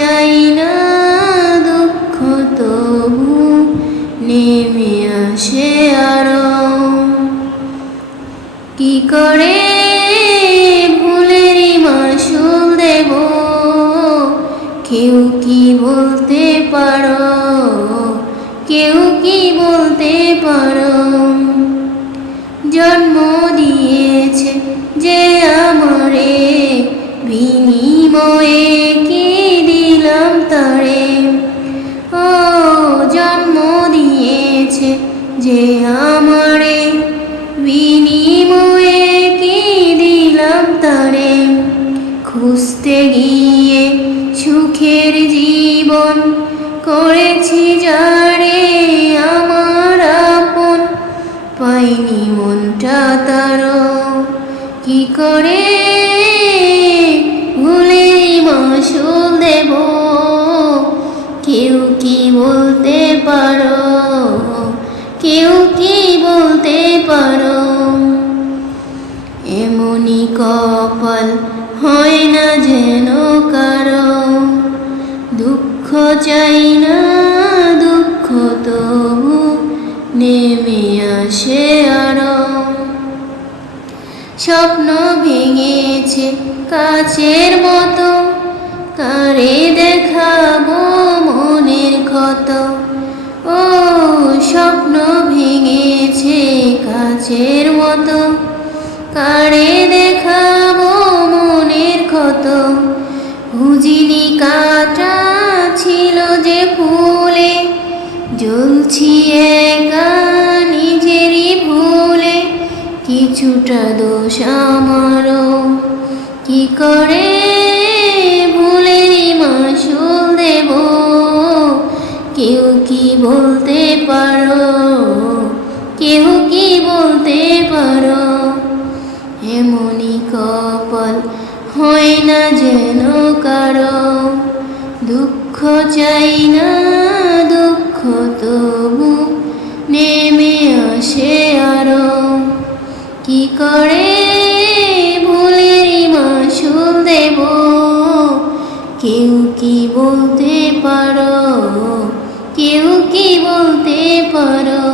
চাই না দুঃখ তবু নেমে আসে আরো। কি করে ভুলেরই মাসুল দেব, কেউ কি বলতে পারো, কেউ কি বলতে পারো। জন্ম দিয়েছে যে আমারে, বিনিময়ে কি দিলাম তারে। ও জন্ম দিয়েছে যে আমারে, বিনিময়ে কি দিলাম তারে। খুঁজতে গিয়ে সুখের জীবন করেছি যারে আমার আপন, পাইনি মনটা তারও। কি করে ভুলেরই মাসুল দেব, কেউ কি বলতে পারো, কেউ কি বলতে পারো। এমনই কপাল হয় না যেন কারো, দুঃখ চাই না দুঃখ তবু নেমে আসে আরো। স্বপ্ন ভেঙেছে কাচের মতো, কারে দেখাবো মনের ক্ষত। ও স্বপ্ন ভেঙেছে কাচের মতো, কারে দেখাবো মনের ক্ষত। বুঝিনি কাটা ছিল যে ফুলে, জ্বলছি একা নিজেরই ভুলে। কিছুটা দোষ আমারও, কি করে ভুলেরই মাসুল দেব, কেউ কি বলতে পারো, কেউ কি বলতে পারো। এমনই কপাল হয় না যেন কারো, দুঃখ চাই না দুঃখ তবু নেমে আসে আরো। কি করে ভুলেরই মাসুল দেব, কেউ কি বলতে পারো, কেউ কি বলতে পারো।